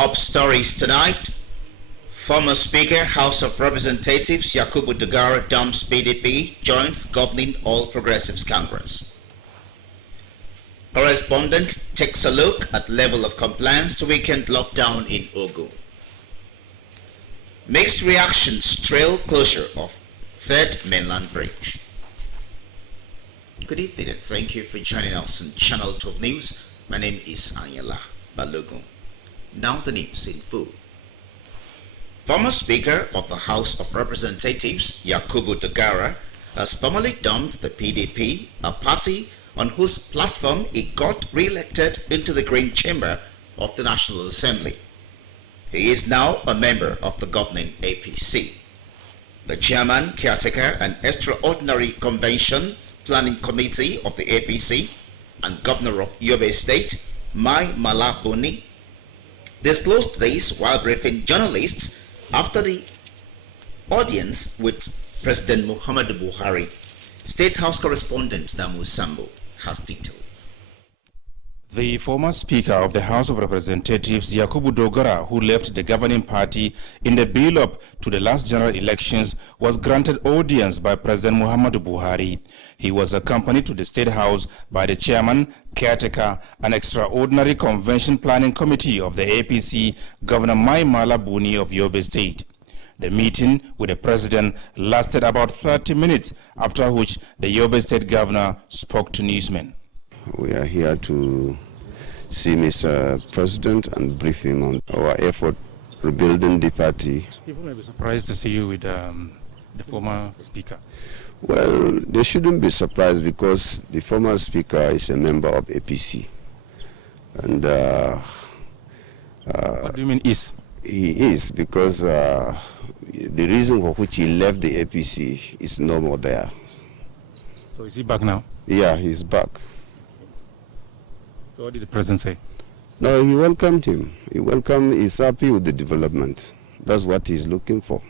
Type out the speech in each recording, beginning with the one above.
Top stories tonight. Former Speaker, House of Representatives Yakubu Dogara dumps PDP, joins governing All Progressives Congress. Correspondent takes a look at level of compliance to weekend lockdown in Ogun. Mixed reactions trail closure of Third Mainland Bridge. Good evening and thank you for joining us on Channel 12 News. My name is Anyala Balogun. Now the news in full. Former Speaker of the House of Representatives Yakubu Dogara has formally dumped the PDP, a party on whose platform he got re-elected into the Green Chamber of the National Assembly. He is now a member of the governing APC. The chairman, caretaker, and extraordinary convention planning committee of the APC and governor of Yobe State, Mai Mala Buni, disclosed this while briefing journalists after the audience with President Muhammadu Buhari. State House correspondent Damu Sambo has details. The former Speaker of the House of Representatives, Yakubu Dogara, who left the governing party in the build-up to the last general elections, was granted audience by President Muhammadu Buhari. He was accompanied to the State House by the chairman, caretaker, and extraordinary convention planning committee of the APC, Governor Mai Mala Buni of Yobe State. The meeting with the president lasted about 30 minutes, after which the Yobe State governor spoke to newsmen. We are here to see Mr. President and brief him on our effort rebuilding the party. People may be surprised to see you with the former speaker. Well, they shouldn't be surprised because the former speaker is a member of APC. And what do you mean is? He is because the reason for which he left the APC is no more there. So is he back now? Yeah, he's back. So what did the president say? No, he welcomed him. He's happy with the development. That's what he's looking for.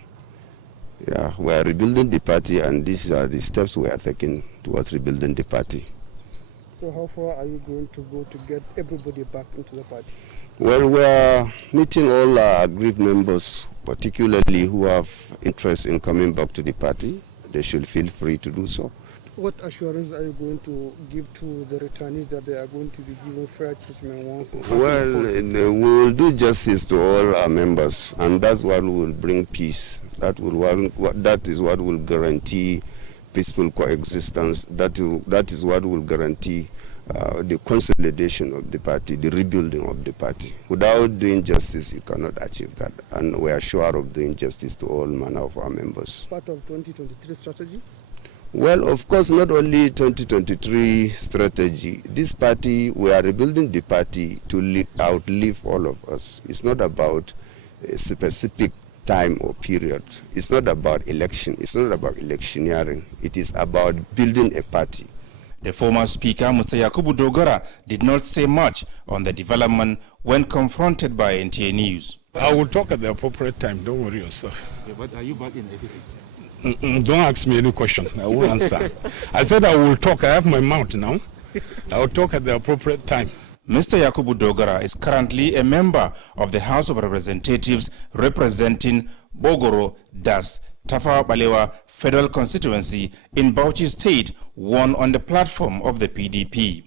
Yeah, we are rebuilding the party and these are the steps we are taking towards rebuilding the party. So how far are you going to go to get everybody back into the party? Well, we are meeting all our aggrieved members, particularly who have interest in coming back to the party. They should feel free to do so. What assurance are you going to give to the returnees that they are going to be given fair treatment once? Well, we will do justice to all our members, and that's what will bring peace. That is what will guarantee peaceful coexistence. That is what will guarantee the consolidation of the party, the rebuilding of the party. Without doing justice, you cannot achieve that. And we are sure of doing justice to all manner of our members. Part of 2023 strategy? Well, of course, not only 2023 strategy. This party, we are rebuilding the party to outlive all of us. It's not about a specific time or period. It's not about election. It's not about electioneering. It is about building a party. The former speaker, Mr. Yakubu Dogara, did not say much on the development when confronted by NTA News. I will talk at the appropriate time. Don't worry yourself. Yeah, but are you back in APC? Don't ask me any questions. I won't answer. I said I will talk. I have my mouth now. I will talk at the appropriate time. Mr. Yakubu Dogara is currently a member of the House of Representatives representing Bogoro Das Tafawa Balewa Federal Constituency in Bauchi State, won on the platform of the PDP.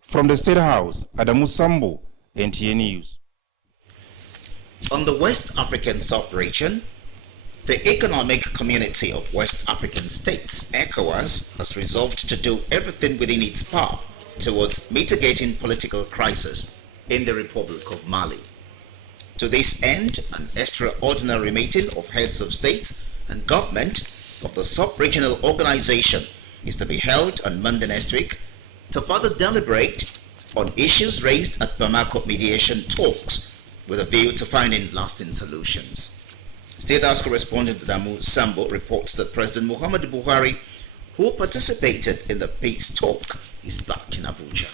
From the State House, Adamu Sambo, NTA News. On the West African sub-region, the Economic Community of West African States, ECOWAS, has resolved to do everything within its power towards mitigating political crisis in the Republic of Mali. To this end, an extraordinary meeting of heads of state and government of the sub-regional organization is to be held on Monday next week to further deliberate on issues raised at Bamako mediation talks with a view to finding lasting solutions. State House correspondent Damu Sambo reports that President Muhammadu Buhari, who participated in the peace talk, is back in Abuja.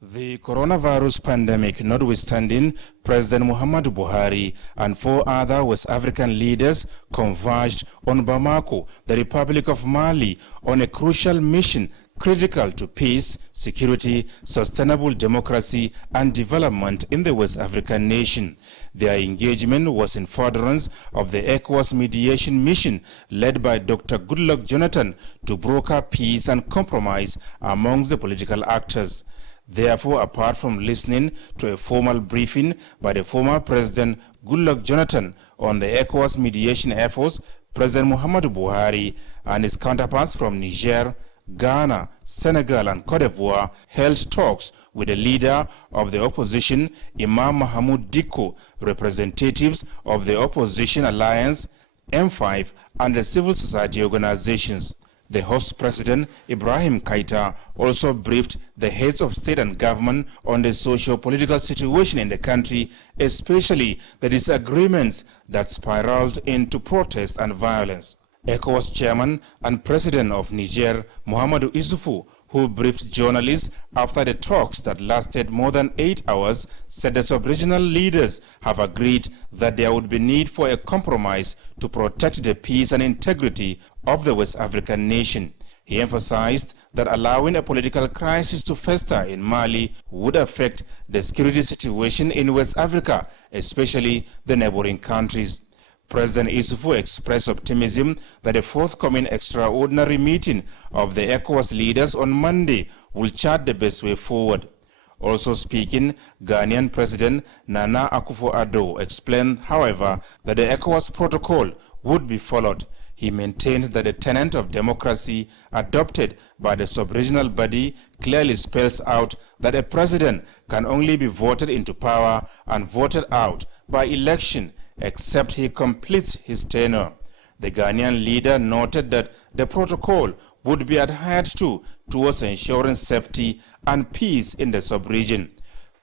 The coronavirus pandemic notwithstanding, President Muhammadu Buhari and 4 other West African leaders converged on Bamako, the Republic of Mali, on a crucial mission critical to peace, security, sustainable democracy and development in the West African nation. Their engagement was in furtherance of the ECOWAS mediation mission led by Dr. Goodluck Jonathan to broker peace and compromise amongst the political actors. Therefore, apart from listening to a formal briefing by the former President Goodluck Jonathan on the ECOWAS mediation efforts, President Muhammadu Buhari and his counterparts from Niger, Ghana, Senegal and Cote d'Ivoire held talks with the leader of the opposition, Imam Mahamoud Dikko, representatives of the Opposition Alliance, M5 and the civil society organizations. The host president, Ibrahim Keita, also briefed the heads of state and government on the socio-political situation in the country, especially the disagreements that spiraled into protest and violence. ECOWAS chairman and president of Niger, Muhammadu Isufu, who briefed journalists after the talks that lasted more than 8 hours, said the sub-regional leaders have agreed that there would be need for a compromise to protect the peace and integrity of the West African nation. He emphasized that allowing a political crisis to fester in Mali would affect the security situation in West Africa, especially the neighboring countries. President Isufu expressed optimism that a forthcoming extraordinary meeting of the ECOWAS leaders on Monday will chart the best way forward. Also speaking, Ghanaian President Nana Akufo-Addo explained, however, that the ECOWAS protocol would be followed. He maintained that the tenet of democracy adopted by the sub-regional body clearly spells out that a president can only be voted into power and voted out by election except he completes his tenure. The Ghanaian leader noted that the protocol would be adhered to towards ensuring safety and peace in the sub-region.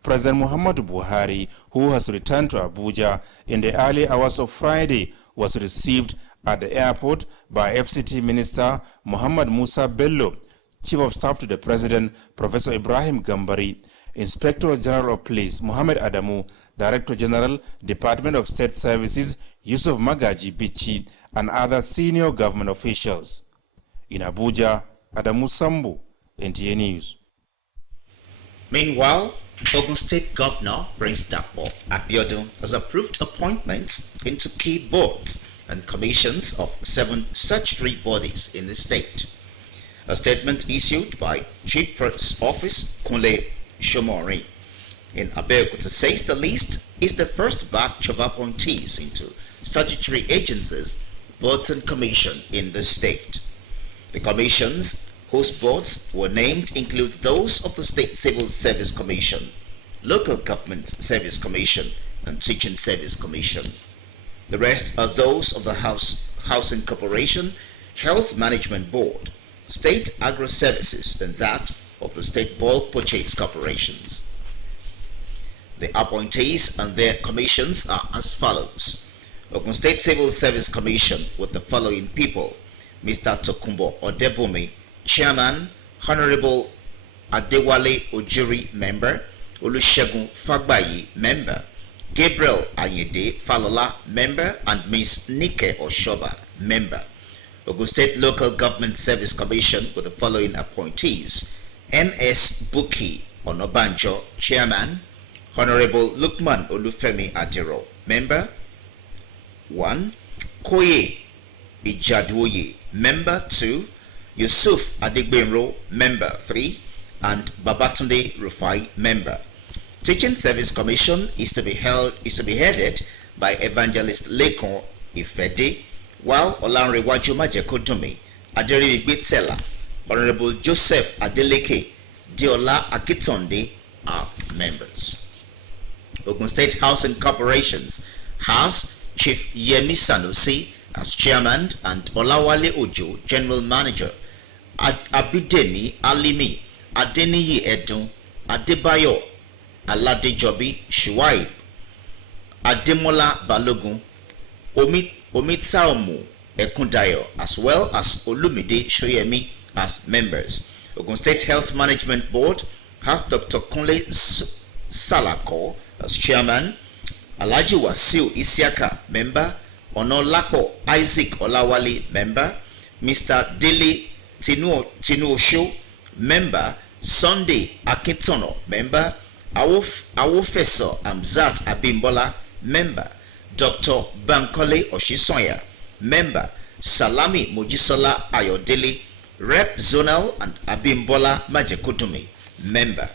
President Muhammadu Buhari, who has returned to Abuja in the early hours of Friday, was received at the airport by FCT Minister Muhammad Musa Bello, Chief of Staff to the President Professor Ibrahim Gambari, Inspector General of Police Mohammed Adamu, Director General, Department of State Services Yusuf Magaji Bichi, and other senior government officials. In Abuja, Adamu Sambu, NTA News. Meanwhile, Ogun State Governor Prince Nta Abeokuta has approved appointments into key boards and commissions of 7 statutory bodies in the state. A statement issued by Chief Press Office Kunle Shomori in Abeokuta says the list is the first batch of appointees into statutory agencies, boards and commission in the state. The commissions whose boards were named include those of the State Civil Service Commission, Local Government Service Commission and Teaching Service Commission. The rest are those of the Housing Corporation, Health Management Board, State Agro Services and that of the State Bulk Purchase Corporations. The appointees and their commissions are as follows. Ogun State Civil Service Commission with the following people: Mr. Tokumbo Odebumi, Chairman; Honorable Adewale Ojiri, Member; Olusegun Fagbayi, Member; Gabriel Ayede Falola, Member; and Ms. Nike Oshoba, Member. Ogun State Local Government Service Commission with the following appointees: M.S. Buki Onobanjo, Chairman; Honorable Lukman Olufemi Adiro, Member. 1. Koye Ijadwoye, Member. 2. Yusuf Adegbenro, Member. 3. And Babatunde Rufai, Member. Teaching Service Commission is to be headed by Evangelist Lekon Ifede, while Olanrewaju Majekodumi, Aderibi Tsela, Honorable Joseph Adeleke, Diola Akitonde are members. Ogun State Housing Corporations has Chief Yemi Sanusi as Chairman and Olawale Ojo, General Manager; Abidemi Alimi, Adeniyi Edun, Adebayo Aladejobi Shuaib, Ademola Balogun, Omitsaomu Ekundayo, as well as Olumide Shoyemi as members. Ogun State Health Management Board has Dr. Kunle Salako as Chairman, Alhaji Wasiu Isiaka, Member; Onolapo Isaac Olawale, Member; Mr. Dele Tinuosho, Member Sunday Akintono. Member Awofeso Amzat Abimbola. Member Dr. Bankole Oshisoya. Member Salami Mojisola Ayodele. Rep Zonal and Abimbola Majekutumi. Member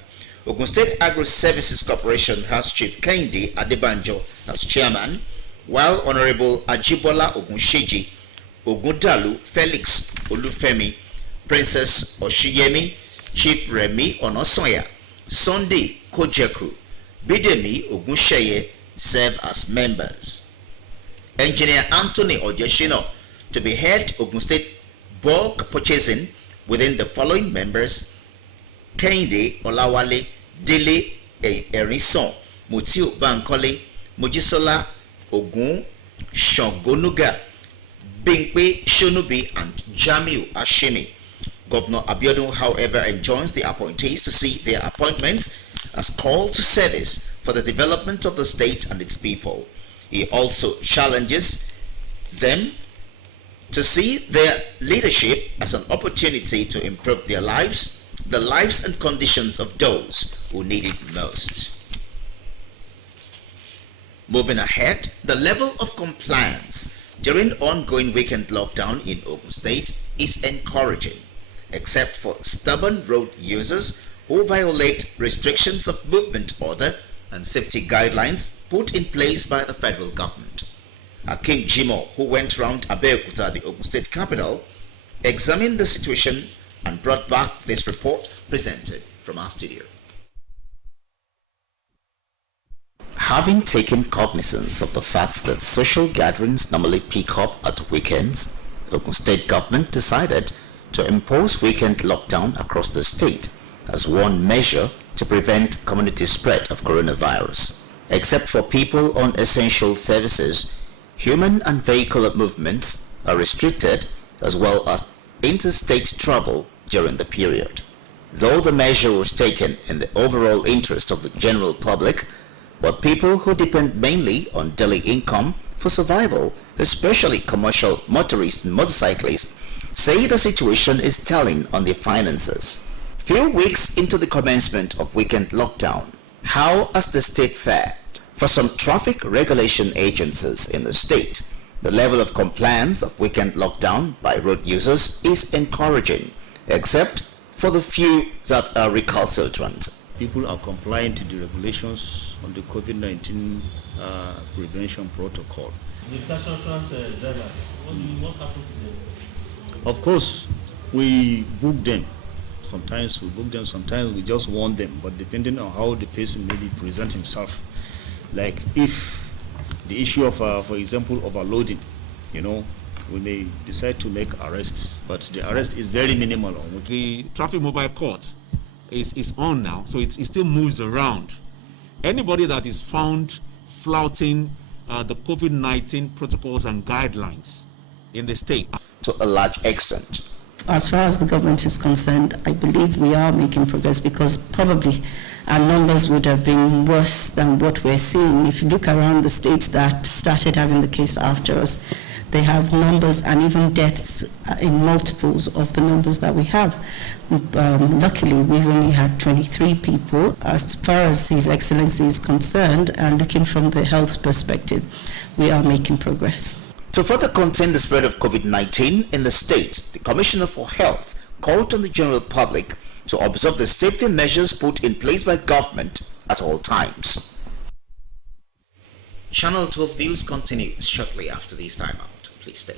Ogun State Agro Services Corporation has Chief Kehinde Adebanjo as chairman, while Honorable Ajibola Ogunseji, Ogundalu Felix Olufemi, Princess Oshiyemi, Chief Remi Onosoya, Sunday Kojeku, Bidemi Ogunsheye serve as members. Engineer Anthony Ojeshino to be head Ogun State Bulk Purchasing within the following members: Kehinde Olawale, Dele Erison, Mutiu Bankole, Mojisola Ogun Shangonuga, Bingpe Shonubi, and Jamiu Ashimi. Governor Abiodun, however, enjoins the appointees to see their appointments as call to service for the development of the state and its people. He also challenges them to see their leadership as an opportunity to improve their lives, the lives and conditions of those who need it most. Moving ahead, the level of compliance during ongoing weekend lockdown in Ogun State is encouraging, except for stubborn road users who violate restrictions of movement order and safety guidelines put in place by the federal government. Hakim Jimo, who went round Abeokuta, the Ogun State capital, examined the situation and brought back this report presented from our studio. Having taken cognizance of the fact that social gatherings normally pick up at weekends, the Ogun State government decided to impose weekend lockdown across the state as one measure to prevent community spread of coronavirus. Except for people on essential services, human and vehicular movements are restricted, as well as interstate travel during the period. Though the measure was taken in the overall interest of the general public, but people who depend mainly on daily income for survival, especially commercial motorists and motorcyclists, say the situation is telling on their finances. Few weeks into the commencement of weekend lockdown, how has the state fared? For some traffic regulation agencies in the state, the level of compliance of weekend lockdown by road users is encouraging, except for the few that are recalcitrant. People are complying to the regulations on the COVID-19 prevention protocol. The recalcitrant drivers, what happened to them? Of course, we book them. Sometimes we book them, sometimes we just warn them, but depending on how the person maybe present himself. Like if the issue of, for example, overloading, we may decide to make arrests, but the arrest is very minimal. The traffic mobile court is on now, so it still moves around. Anybody that is found flouting the COVID-19 protocols and guidelines in the state. To a large extent. As far as the government is concerned, I believe we are making progress, because probably our numbers would have been worse than what we're seeing. If you look around the states that started having the case after us, they have numbers and even deaths in multiples of the numbers that we have. Luckily, we've only had 23 people. As far as His Excellency is concerned, and looking from the health perspective, we are making progress. To further contain the spread of COVID-19 in the state, the Commissioner for Health called on the general public to observe the safety measures put in place by government at all times. Channel 12 News continues shortly after this timeout. Please stay.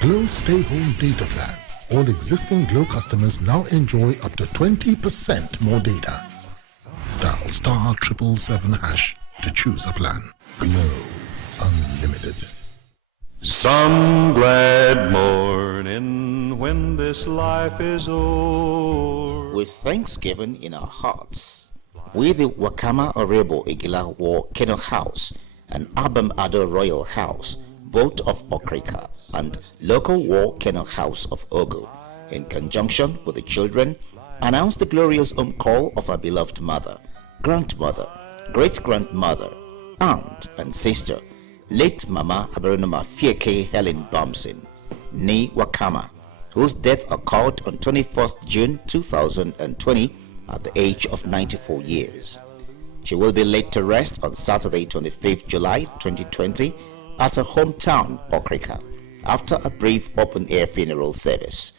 Glow Stay Home Data Plan. All existing Glow customers now enjoy up to 20% more data. Dial *777# to choose a plan. Glow Unlimited. Some glad morning when this life is o'er. With thanksgiving in our hearts, we the Wakama Orebo Igila War Kennel House and Abam Ado Royal House, both of Okrika, and local War Kennel House of Ogo, in conjunction with the children, announced the glorious home call of our beloved mother, grandmother, great-grandmother, aunt and sister, late Mama Abeokuta Fieke Helen Bamson, nee Wakama, whose death occurred on 24th June 2020 at the age of 94 years. She will be laid to rest on Saturday 25th July 2020 at her hometown, Okrika, after a brief open-air funeral service.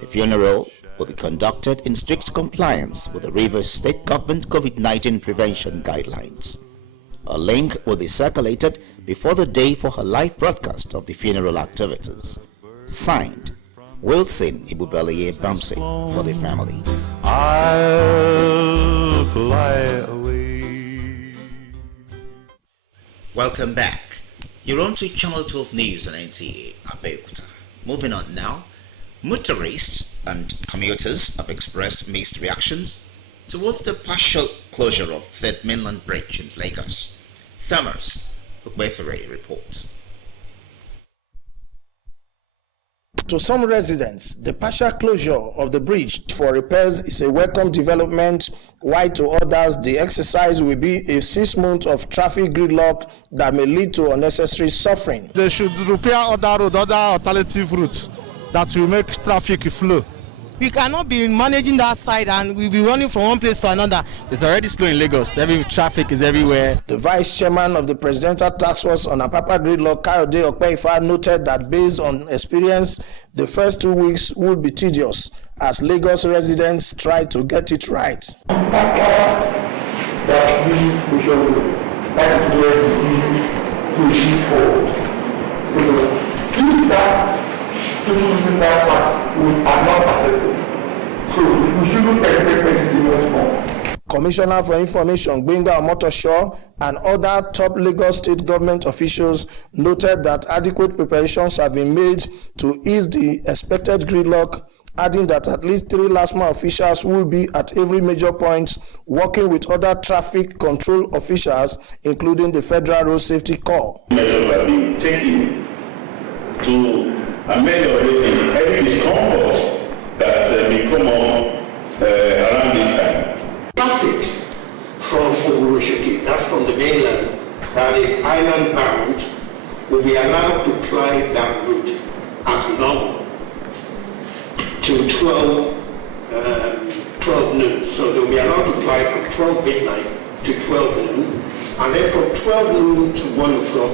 The funeral will be conducted in strict compliance with the Rivers State Government COVID-19 prevention guidelines. A link will be circulated before the day for her live broadcast of the funeral activities. Signed, Wilson Ibubeliye Bamse, for the family. I'll fly away. Welcome back. You're on to Channel 12 News on Nta Abeokuta. Moving on now, motorists and commuters have expressed mixed reactions towards the partial closure of Third Mainland Bridge in Lagos. Thomas Ukbefere reports. To some residents, the partial closure of the bridge for repairs is a welcome development, while to others, the exercise will be a 6 months of traffic gridlock that may lead to unnecessary suffering. They should repair other alternative routes that will make traffic flow. We cannot be managing that side and we'll be running from one place to another. It's already slow in Lagos. Every traffic is everywhere. The vice chairman of the Presidential Task Force on Apapa Gridlock, Kayode Okpeifa, noted that based on experience, the first 2 weeks would be tedious as Lagos residents try to get it right. Commissioner for Information Gbenga Omotosho and other top Lagos State government officials noted that adequate preparations have been made to ease the expected gridlock, adding that at least 3 LASTMA officials will be at every major point working with other traffic control officials, including the Federal Road Safety Corps. Measures have been taken to ameliorate any discomfort that may come up around this time. Traffic from Oguroshiki, that's from the mainland, that is island bound, will be allowed to climb that route as normal to 12 noon. So they'll be allowed to fly from 12 midnight to 12 noon, and then from 12 noon to 1 o'clock.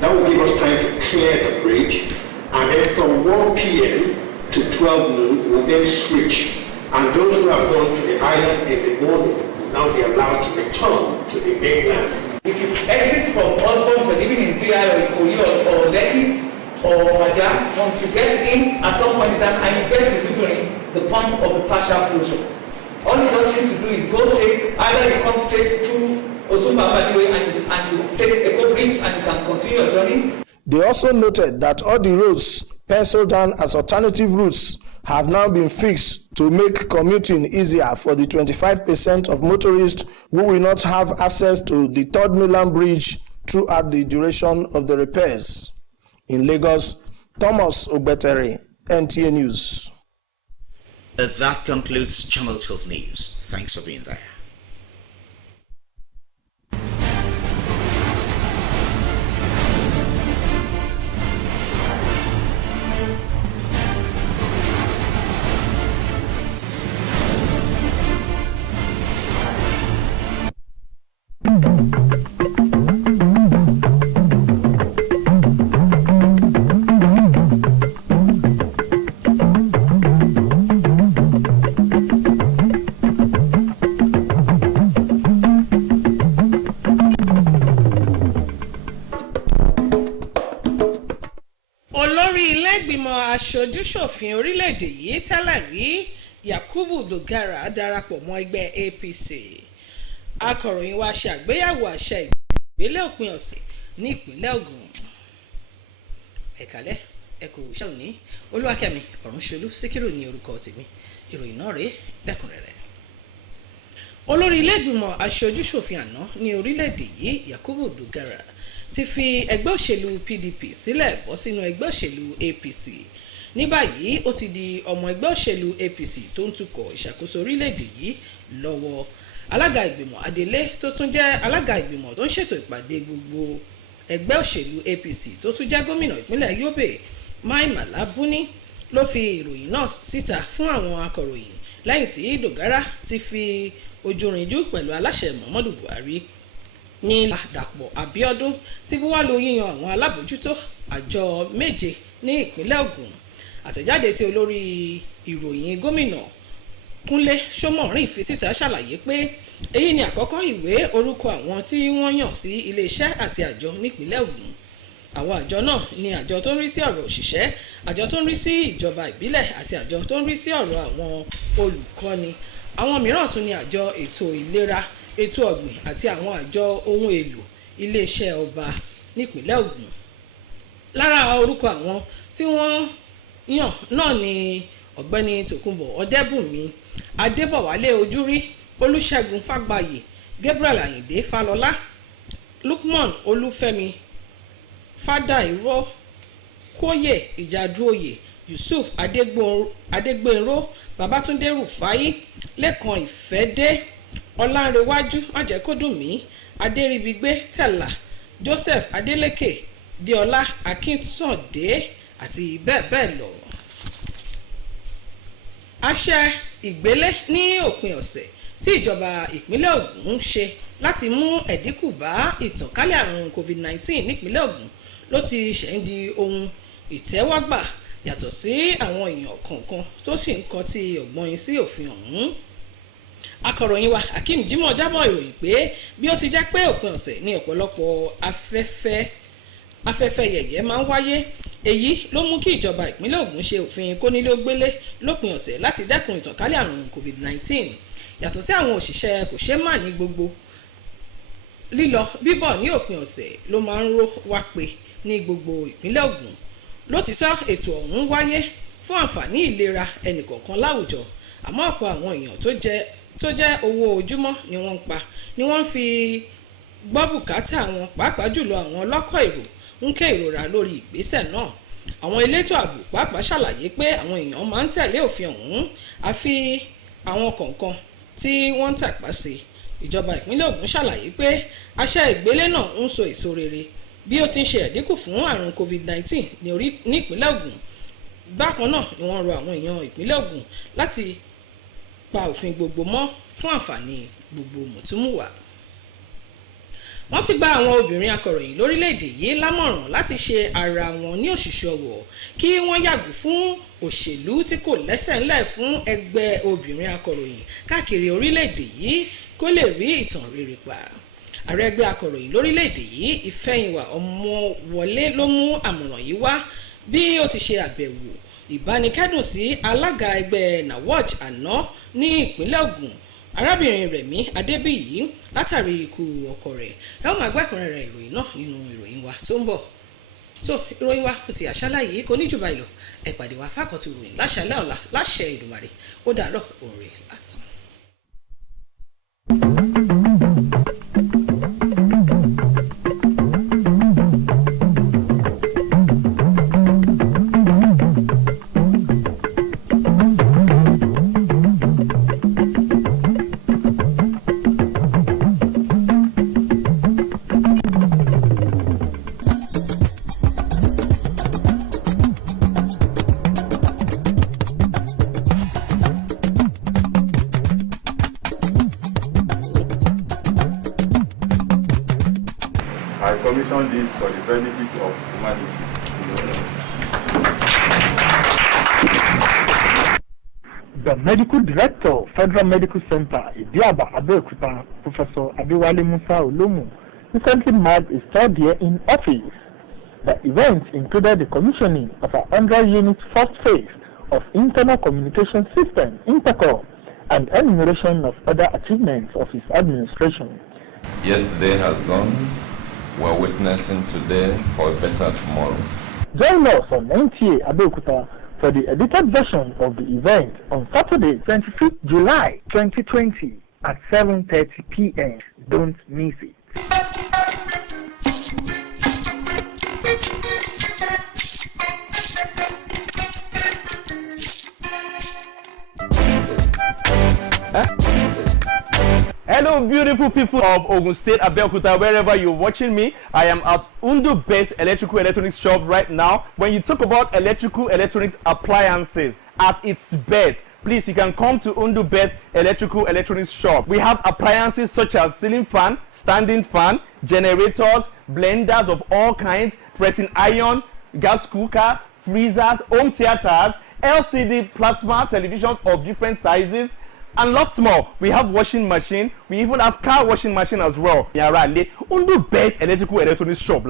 That will give us time to clear the bridge, and then from 1 p.m. to 12 noon, we'll then switch. And those who have gone to the island in the morning will now be allowed to return to the mainland. If you exit from Osborne, for living in VI or Ikoyi or Lekki or Maja, once you get in at some point in time and you get to Victory, the point of the partial closure, all you just need to do is go take, either you come straight to Osumba Madiwe and you take a go bridge and you can continue your journey. They also noted that all the roads penciled down as alternative routes have now been fixed to make commuting easier for the 25% of motorists who will not have access to the Third Mainland Bridge throughout the duration of the repairs. In Lagos, Thomas Ogbetere, NTA News. That concludes Channel 12 News. Thanks for being there. aṣojú-ṣòfin orílẹ̀-èdè yìí tẹ́lẹ̀ rí Yakubu Dogara darapọ̀ mọ́ ẹgbẹ́ APC. akọ̀ròyìn wa ṣe àgbéyẹ̀wò àṣẹ ìgbélé òpin ọ̀sẹ̀ ní ìpínlẹ̀ Ògùn. ẹ̀kálẹ́ ẹ̀kọ́ iṣẹ́ òní Olúwakẹ́mi Ọ̀rúnṣolú Síkírù ní orúkọ tèmi. ìròyìn náà rèé lẹ́kùnrẹ́rẹ́. olórí ilé ìgbìmọ̀ aṣojú-ṣòfin àná ní orílẹ̀-èdè yìí Yakubu Dogara ti fi ẹgbẹ́ òṣèlú PDP sílẹ̀ bọ́ sínú ẹgbẹ́ òṣèlú APC. ní báyìí ó ti di ọmọ ẹgbẹ́ òṣèlú APC tó ń tukọ̀ ìṣàkóso orílẹ̀-èdè yìí lọ́wọ́. alága ìgbìmọ̀ adelé tó tún jẹ́ alága ìgbìmọ̀ tó ń ṣètò ìpàdé gbogbo ẹgbẹ́ òṣèlú APC tó tún jẹ́ gómìnà ìpínlẹ̀ Yobe Mai Mala Buni ló fi ìròyìn náà síta fún àwọn akọ̀ròyìn lẹ́yìn tí Dogara ti fi ojú rinjú pẹ̀lú aláṣẹ Muhammadu Buhari. ní Dàpọ̀ Abíọ́dún ti buwọ́lu yíyan àwọn alábòójútó àjọ 7 ní ìpínlẹ̀ Ògùn. àtẹ̀jáde tí olórí ìròyìn gómìnà Kúnlé Ṣómọ̀rìn fi síta ṣàlàyé pé èyí ni àkọ́kọ́ ìwé orúkọ àwọn tí wọ́n yàn sí iléeṣẹ́ àti àjọ nípínlẹ̀ Ògùn. àwọn àjọ náà ni àjọ tó ń rí sí ọ̀rọ̀ òṣìṣẹ́, àjọ tó ń rí sí ìjọba ìbílẹ̀ àti àjọ tó ń rí sí ọ̀rọ̀ àwọn olùkọ́ni. àwọn mìíràn tún ni àjọ ètò ìlera, ètò ọ̀gbìn àti àwọn àjọ ohun èlò iléeṣẹ́ ọba nípínlẹ̀ Ògùn. lára orúkọ àwọn tí wọ́n yàn náà ni ọ̀gbẹ́ni Tòkunbọ̀ Ọdẹ́bùnmi, Adébọ̀wálé Ojúrí, Olúṣẹ́gun Fágbàyè, Gabriel Àyìndé Fálọlá, Lukman Olúfẹ́mi Fádàìró, Kóyè Ìjàdúòyè, Yusuf Adégbénró, Babátúndé Rùfáì, Lẹ́kan Ìfẹ́dé, Ọlánrewájú Májẹ̀kódùnmí, Adéríbigbé Tẹ̀là, Joseph Adélékè, Díọlá Akíntúndé àti bẹ́ẹ̀ bẹ́ẹ̀ lọ. àṣẹ ìgbélé ní òpin ọ̀sẹ̀ tí ìjọba ìpínlẹ̀ Ògùn ń ṣe láti mú ẹ̀dínkù bá ìtànkálẹ̀ àrùn COVID-19 nípínlẹ̀ Ògùn ló ti ṣẹ̀ ń di ohun ìtẹ́wọ́gbà yàtọ̀ sí àwọn èèyàn kọ̀ọ̀kan tó sì ń kọtí ọ̀gbọ́n sí òfin ọ̀hún. akọ̀ròyìn wa Akeem Jimoh jábọ̀ ìròyìn pé bí ó ti jẹ́ pé òpin ọ̀sẹ̀ ní ọ̀pọ̀lọpọ̀ afẹ́fẹ́ yẹ̀yẹ́ máa ń wáyé, èyí ló mú kí ìjọba ìpínlẹ̀ Ògùn ṣe òfin kónílé-ó-gbélé lópin ọ̀sẹ̀ láti dẹ́kun ìtànkálẹ̀ àrùn COVID-19. yàtọ̀ sí àwọn òṣìṣẹ́ kò ṣeé mà ní gbogbo lílọ bíbọ̀ ní òpin ọ̀sẹ̀ ló máa ń ró wá pé ní gbogbo ìpínlẹ̀ Ògùn. lótìtọ́ ètò ọ̀hún wáyé fún àǹfààní ìlera ẹnìkọ̀ọ̀kan láwùjọ, àmọ́ ọ̀pọ̀ àwọn èèyàn tó jẹ́ owó ojúmọ́ ni wọ́n ń pa ni wọ́n fi gbọ́ bùkátà wọn, pàápàá jùlọ àwọn ọlọ́kọ̀ èrò ń ké ìrora lórí ìgbésẹ̀ náà. àwọn elétò ààbò pàápàá ṣàlàyé pé àwọn èèyàn máa ń tẹ̀lé òfin ọ̀hún àfi àwọn kọ̀ọ̀kan tí wọ́n ń tàpá sí. ìjọba ìpínlẹ̀ Ògùn ṣàlàyé pé àṣẹ ìgbélé náà ń so èso rere bí ó ti ń ṣe ẹ̀dínkù fún àrùn COVID-19 ní ìpínlẹ̀ Ògùn. bákan náà ni wọ́n rọ àwọn èèyàn ìpínlẹ̀ Ògùn láti pa òfin gbogbo mọ́ fún àǹfààní gbogbo mùtúmùwà. wọ́n ti gba àwọn obìnrin akọ̀ròyìn lórílẹ̀‐èdè yìí lámọ̀ràn láti ṣe ara wọn ní òṣùṣù ọwọ̀ kí wọ́n yàgò fún òṣèlú tí kò lẹ́sẹ̀ ńlẹ̀ fún ẹgbẹ́ obìnrin akọ̀ròyìn káàkiri orílẹ̀‐èdè yìí kó lè rí ìtàn rere pa. ààrẹ ẹgbẹ́ akọ̀ròyìn lórílẹ̀‐èdè yìí Ìfẹ́yìnwá Ọmọwọlé ló mú àmọ̀ràn yìí wá bí ó ti ṣe àbẹ̀wò ìbánikẹ́dùn sí alága ẹgbẹ́ NAWOJ àná ní ìpínlẹ̀ Ògùn arábìnrin Rẹ̀mí Adébíyì látàrí ikú ọkọ rẹ̀. ẹ ó máa gbẹ́kùnrin rẹ̀ ìròyìn náà nínú ìròyìn wa tó ń bọ̀. tó ìròyìn wa fún ti àṣálẹ́ yìí kò ní jù báyìí lọ. ẹ pàdé wa fákọ̀tù ìròyìn láṣálẹ́ ọ̀la láṣẹ Èdùmàrè. ó dàárọ̀ òun rè lásán. I commissioned this for the benefit of humanity. The Medical Director, Federal Medical Center, Nta Abeokuta, Professor Adewale Musa Olomu, recently marked his third year in office. The event included the commissioning of a 100-unit first phase of Internal Communication System, Intercom, and enumeration of other achievements of his administration. Yesterday has gone. We're witnessing today for a better tomorrow. Join us on Nta Abeokuta for the edited version of the event on Saturday, 25th July 2020 at 7:30 p.m. Don't miss it. Hello, beautiful people of Ogun State, Abeokuta, wherever you're watching me. I am at Undu Best Electrical Electronics Shop right now. When you talk about electrical electronics appliances at its best, please, you can come to Undu Best Electrical Electronics Shop. We have appliances such as ceiling fan, standing fan, generators, blenders of all kinds, pressing iron, gas cooker, freezers, home theaters, LCD plasma televisions of different sizes, and lots more. We have washing machine. We even have car washing machine as well. Undu Best Electrical Electronics Shop.